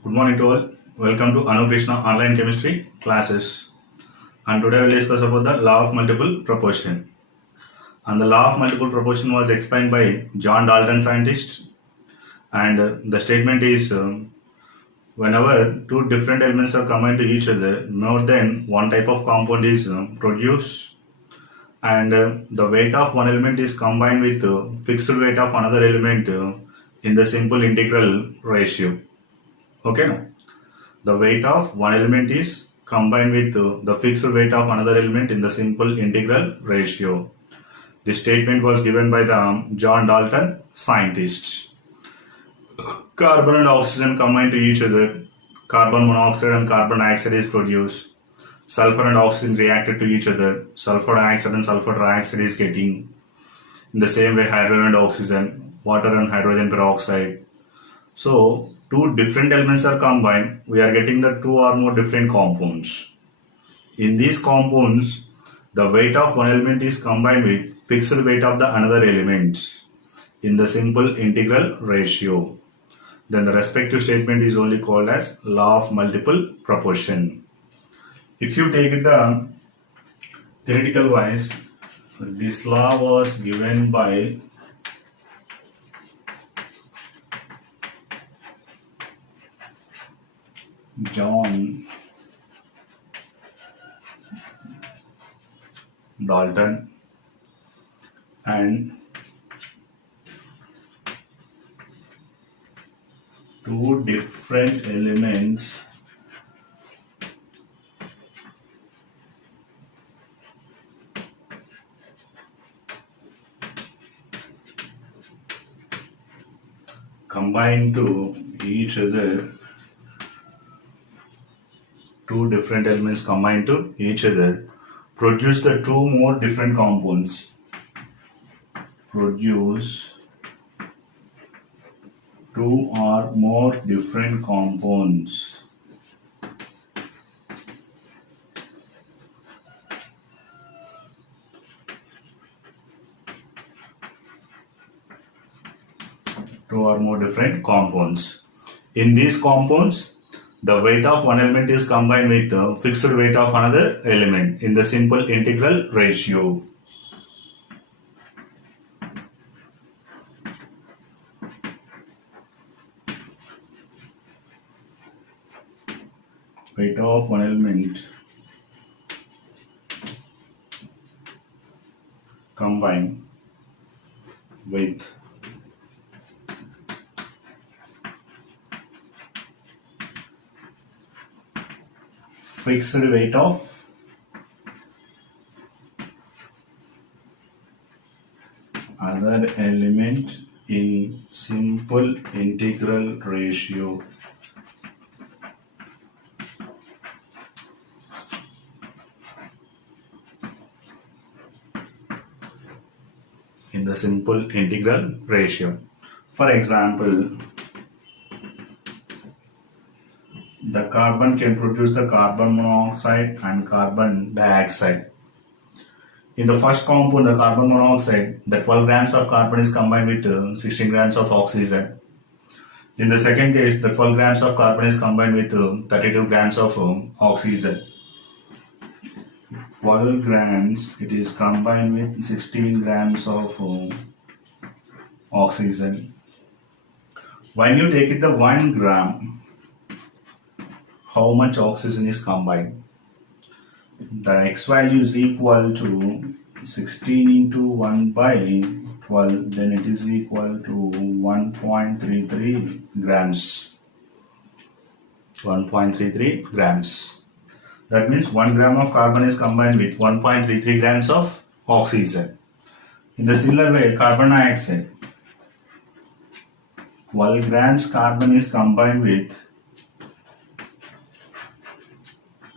Good morning to all. Welcome to Anukrishna online chemistry classes. And today we'll discuss about the law of multiple proportion. And the law of multiple proportion was explained by John Dalton, scientist. And the statement is whenever two different elements are combined to each other, more than one type of compound is produced. And the weight of one element is combined with fixed weight of another element in the simple integral ratio. Okay, now the weight of one element is combined with the fixed weight of another element in the simple integral ratio. This statement was given by the John Dalton, scientist. Carbon and oxygen combine to each other. Carbon monoxide and carbon dioxide is produced. Sulfur and oxygen reacted to each other. Sulfur dioxide and sulfur trioxide is getting. In the same way, hydrogen and oxygen, water and hydrogen peroxide. So, two different elements are combined, we are getting the two or more different compounds. In these compounds, the weight of one element is combined with fixed weight of the another element in the simple integral ratio. Then the respective statement is only called as law of multiple proportion. If you take it the theoretical wise, this law was given by John Dalton, and two different elements combine to each other. Two different elements combine to each other produce the two more different compounds. Produce two or more different compounds. Two or more different compounds. In these compounds, the weight of one element is combined with the fixed weight of another element in the simple integral ratio. Weight of one element combined with fixed weight of other element in simple integral ratio. In the simple integral ratio. For example, the carbon can produce the carbon monoxide and carbon dioxide. In the first compound, the carbon monoxide, the 12 grams of carbon is combined with 16 grams of oxygen. In the second case, the 12 grams of carbon is combined with 32 grams of oxygen. 12 grams, it is combined with 16 grams of oxygen. When you take it the 1 gram, how much oxygen is combined? The x value is equal to 16 into 1 by 12, then it is equal to 1.33 grams. 1.33 grams. That means 1 gram of carbon is combined with 1.33 grams of oxygen. In the similar way, carbon dioxide, 12 grams carbon is combined with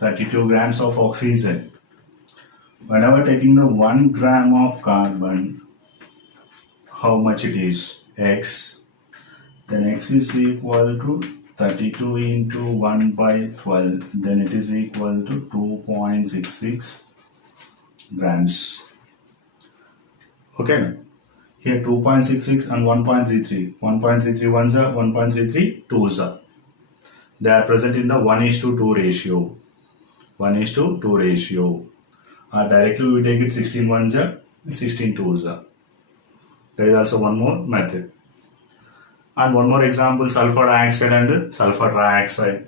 32 grams of oxygen. Whenever taking the 1 gram of carbon, how much it is? X. Then x is equal to 32 into 1 by 12. Then it is equal to 2.66 grams. Okay. Here 2.66 and 1.33. 1.33 ones are, 1.33 twos are. they are present in the 1:2 ratio. 1:2 ratio. Directly we take it 16 ones are 16 twos are. There is also one more method. And one more example, sulfur dioxide and sulfur trioxide.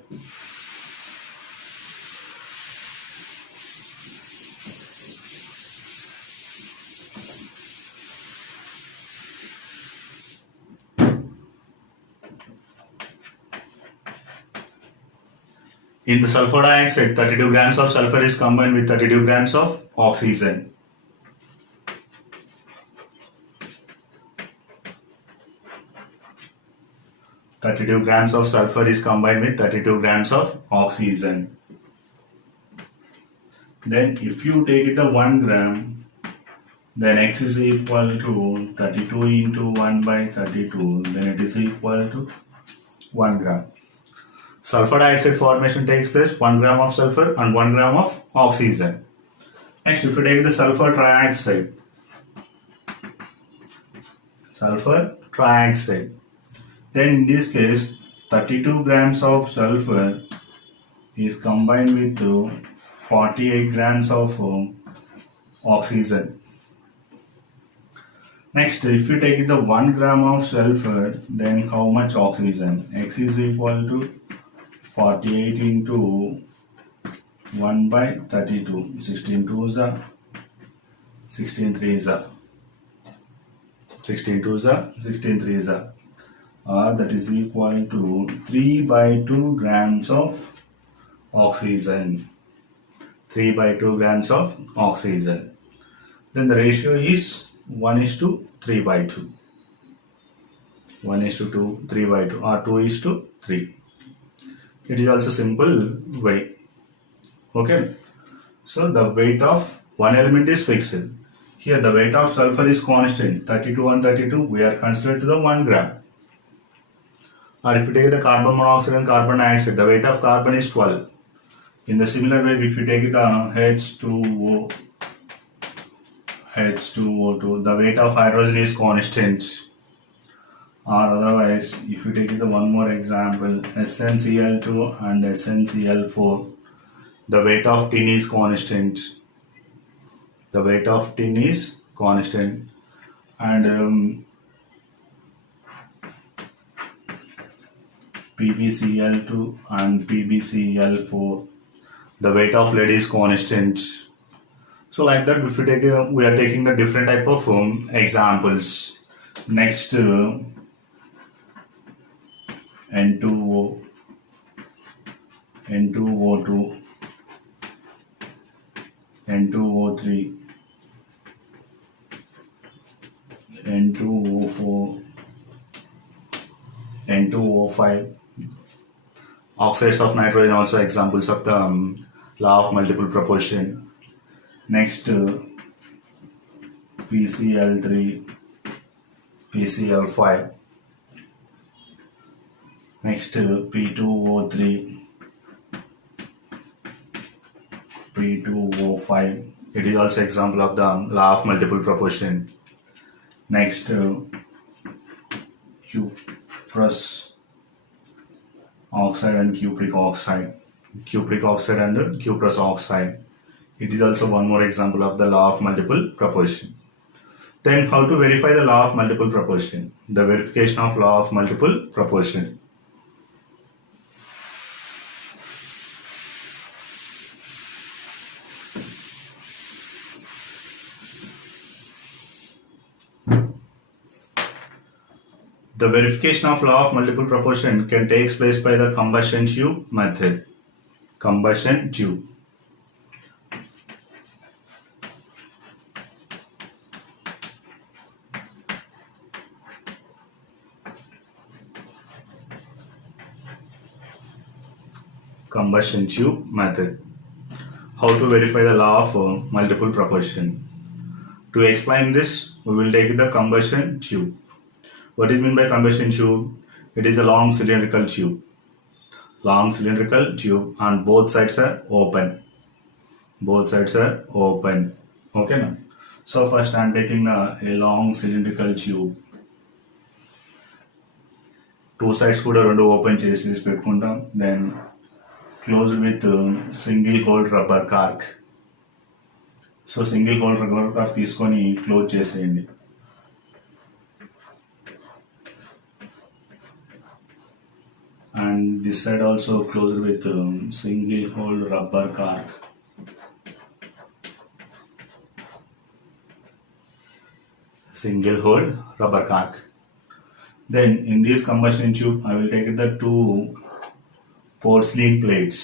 In the sulfur dioxide, 32 grams of sulfur is combined with 32 grams of oxygen. Thirty-two grams of sulfur is combined with 32 grams of oxygen. Then if you take it the 1 gram, then X is equal to 32 into 1 by 32, then it is equal to 1 gram. Sulfur dioxide formation takes place 1 gram of sulfur and 1 gram of oxygen. Next, if you take the sulfur trioxide, then in this case 32 grams of sulfur is combined with 48 grams of oxygen. Next, if you take the 1 gram of sulfur, then how much oxygen? X is equal to 48 into 1 by 32. 16 twos are 16 threes are 16 twos are 16 threes are. That is equal to 3 by 2 grams of oxygen. 3 by 2 grams of oxygen. Then the ratio is 1:3 by 2. 1:2, 3 by 2 or 2:3. It is also simple way. Okay. So the weight of one element is fixed. Here the weight of sulfur is constant. 32 and 32 we are considered to the 1 gram. Or if you take the carbon monoxide and carbon dioxide, the weight of carbon is 12. In the similar way, if you take it H2O, H2O2, the weight of hydrogen is constant. Or otherwise, if you take it one more example, SnCl2 and SnCl4, the weight of tin is constant. The weight of tin is constant. And PbCl2 and PbCl4, the weight of lead is constant. So like that, if you take we are taking the different type of examples. Next, N2O, N2O2, N2O3, N2O4, N2O5. Oxides of nitrogen also examples of the law of multiple proportion. Next, PCl3, PCl5. Next, P2O3, P2O5. It is also example of the law of multiple proportion. Next, cuprous oxide and cupric oxide. Cupric oxide and cuprous oxide. It is also one more example of the law of multiple proportion. Then how to verify the law of multiple proportion? The verification of law of multiple proportion. The verification of law of multiple proportion can take place by the combustion tube method. Combustion tube. Combustion tube method. How to verify the law of multiple proportion? To explain this, we will take the combustion tube. What is meant by combustion tube? It is a long cylindrical tube. Long cylindrical tube and both sides are open. Both sides are open. Okay now. So first I am taking a long cylindrical tube. Two sides కూడా రెండు open చేసి పెట్టుకుంటాం. Then close with single hole rubber cork. So single hole rubber cork తీసుకొని close చేసేయండి. And this side also closed with single hole rubber cork. Single hole rubber cork. Then in this combustion tube, I will take the two porcelain plates.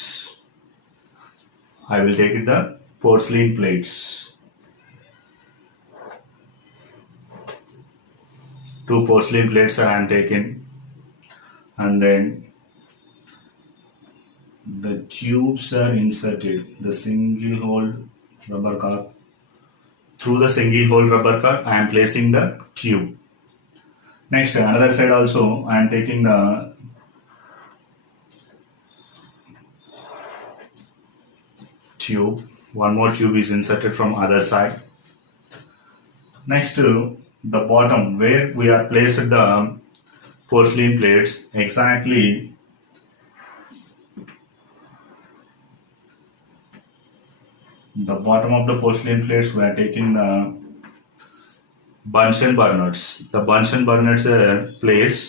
I will take the porcelain plates. Two porcelain plates are I am taken, and then the tubes are inserted, the single hole rubber cork. Through the single hole rubber cork, I am placing the tube. Next, another side also, I am taking the tube. One more tube is inserted from other side. Next, the bottom where we are placed the porcelain plates, exactly the bottom of the porcelain plates, we are taking the Bunsen burners. The Bunsen burners are placed,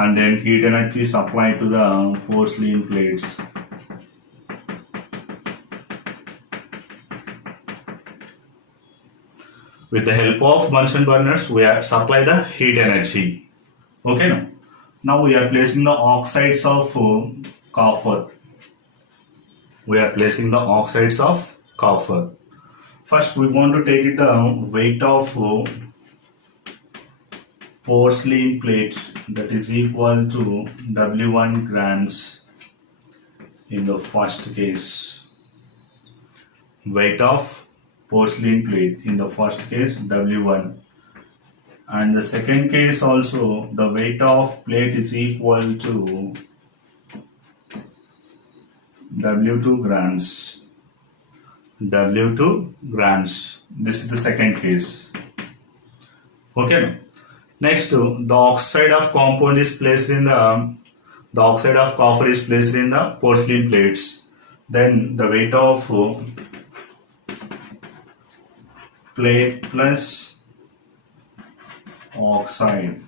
and then heat energy is applied to the porcelain plates. With the help of Bunsen burners, we are supply the heat energy. Okay, now we are placing the oxides of copper. We are placing the oxides of copper. First, we want to take the weight of porcelain plate, that is equal to W1 grams in the first case. Weight of porcelain plate in the first case W1. And the second case also, the weight of plate is equal to W2 grams. W2 grams. This is the second case. Okay. Next, the oxide of compound is placed in the oxide of copper is placed in the porcelain plates. Then the weight of plate plus oxide,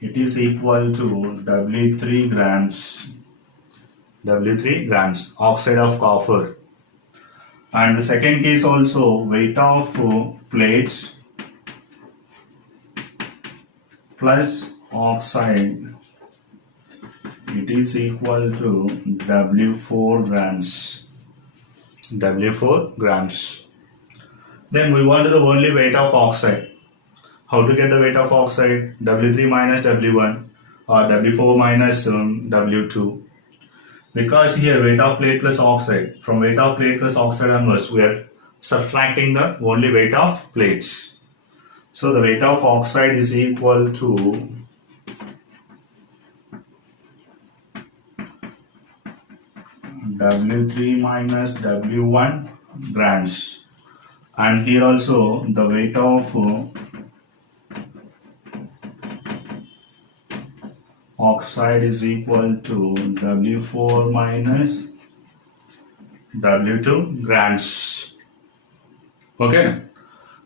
it is equal to W3 grams. W3 grams oxide of copper. And the second case also, weight of plates plus oxide, it is equal to W4 grams. W4 grams. Then we want the only weight of oxide. How to get the weight of oxide? W3 minus W1 or W4 minus W2. Because here weight of plate plus oxide, from weight of plate plus oxide onwards, we are subtracting the only weight of plates. So the weight of oxide is equal to W3 minus W1 grams. And here also the weight of oxide is equal to W4 minus W2 grams. Okay.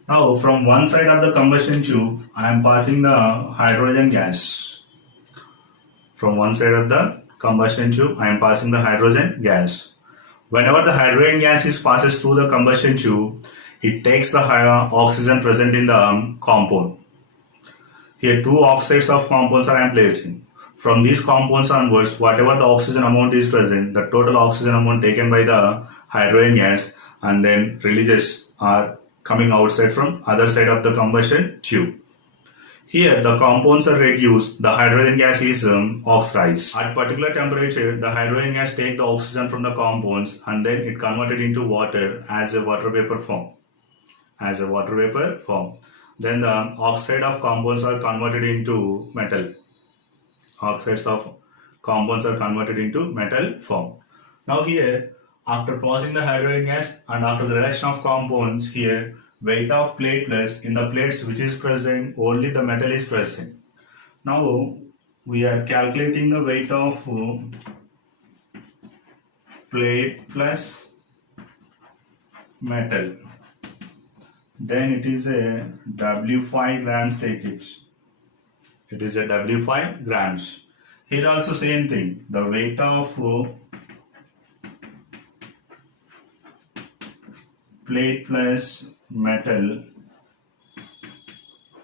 Now from one side of the combustion tube, I am passing the hydrogen gas. From one side of the combustion tube, I am passing the hydrogen gas. Whenever the hydrogen gas is passes through the combustion tube, it takes the oxygen present in the compound. Here two oxides of compounds are I am placing. From these compounds onwards, whatever the oxygen amount is present, the total oxygen amount taken by the hydrogen gas and then releases are coming outside from other side of the combustion tube. Here the compounds are reduced, the hydrogen gas is oxidized. At particular temperature, the hydrogen gas take the oxygen from the compounds and then it converted into water as a water vapor form. As a water vapor form. Then the oxide of compounds are converted into metal. Oxides of compounds are converted into metal form. Now here, after passing the hydrogen gas and after the reduction of compounds, here weight of plate plus in the plates which is present, only the metal is present. Now we are calculating the weight of plate plus metal. Then it is a W5 grams, take it. It is a W5 grams. Here also same thing. The weight of plate plus metal,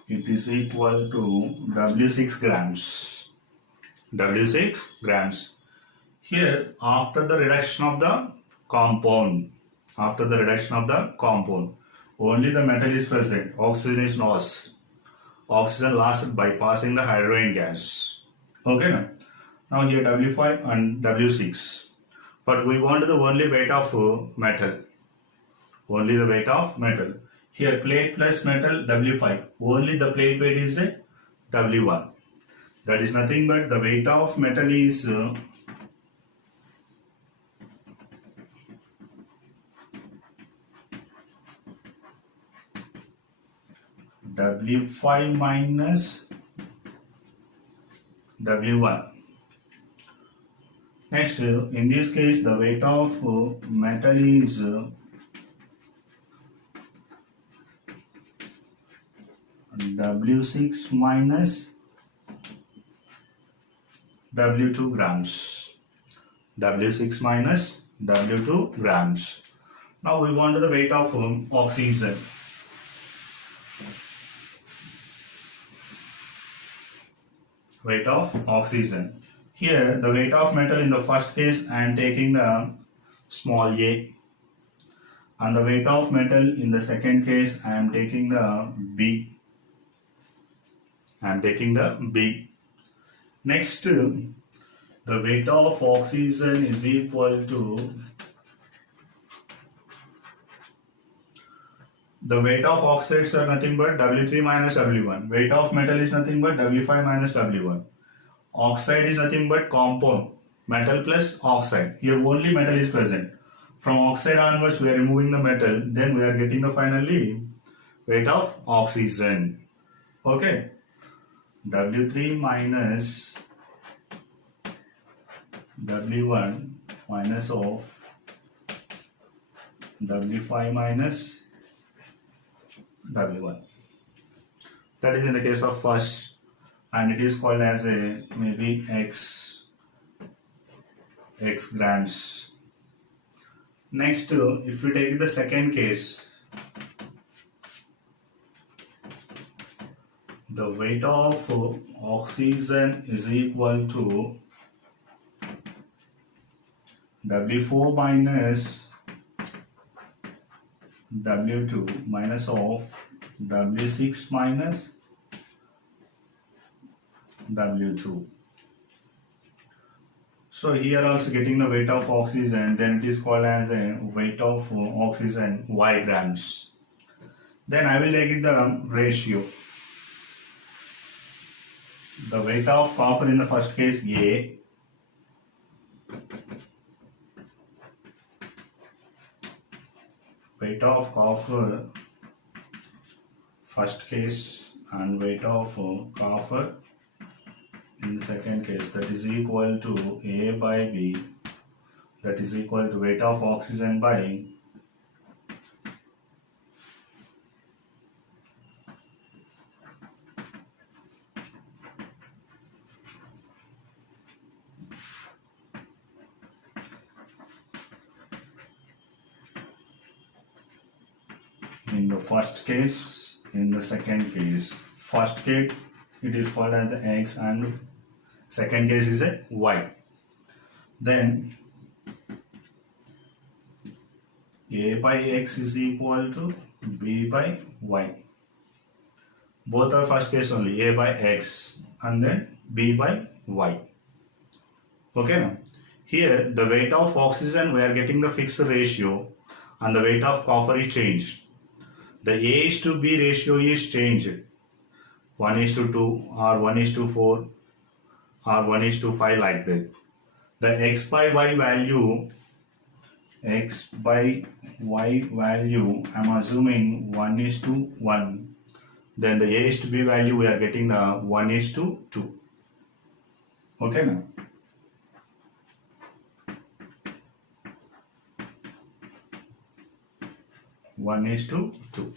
it is equal to W6 grams. W6 grams. Here, after the reduction of the compound, only the metal is present. Oxygen is lost. Oxygen lost by passing the hydrogen gas. Okay, now here W5 and W6. But we want the only weight of metal. Only the weight of metal. Here plate plus metal W5. Only the plate weight is W1. That is nothing but the weight of metal is W5 minus W1. Next, in this case, the weight of metal is W6 minus W2 grams. W6 minus W2 grams. Now we want the weight of oxygen. Weight of oxygen. Here the weight of metal in the first case I am taking the small a, and the weight of metal in the second case I am taking the b. Next, the weight of oxygen is equal to the weight of oxides are nothing but W3 minus W1. Weight of metal is nothing but W5 minus W1. Oxide is nothing but compound. Metal plus oxide. Here only metal is present. From oxide onwards we are removing the metal. Then we are getting the finally weight of oxygen. Okay. W3 minus W1 minus of W5 minus W1. That is in the case of first, and it is called as a maybe X grams. Next, if we take the second case, the weight of oxygen is equal to W4 minus W2 minus of W6 minus W2. So here also getting the weight of oxygen, then it is called as a weight of oxygen Y grams. Then I will take it the ratio. The weight of copper in the first case A, weight of copper first case and weight of copper in the second case, that is equal to A by B, that is equal to weight of oxygen by in the first case, in the second case. First case it is called as X and second case is a Y. Then A by X is equal to B by Y. Both are first case only, A by X and then B by Y. Okay now. Here the weight of oxygen we are getting the fixed ratio and the weight of copper is changed. The A is to B ratio is changed. 1:2 or 1:4 or 1:5 like that. The X by Y value I am assuming 1:1. Then the A is to B value we are getting the 1:2. Okay now. One is to 2.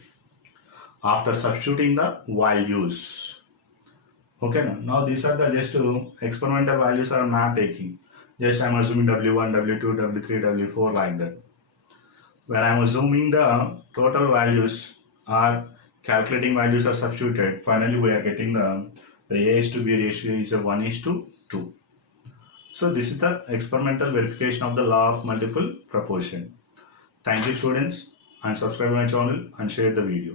After substituting the values. Okay now these are the just experimental values are not taking. Just I'm assuming W1, W2, W3, W4 like that. When I'm assuming the total values are calculating values are substituted, finally we are getting the A is to B ratio is a 1 is to 2. So this is the experimental verification of the law of multiple proportion. Thank you students, and subscribe my channel and share the video.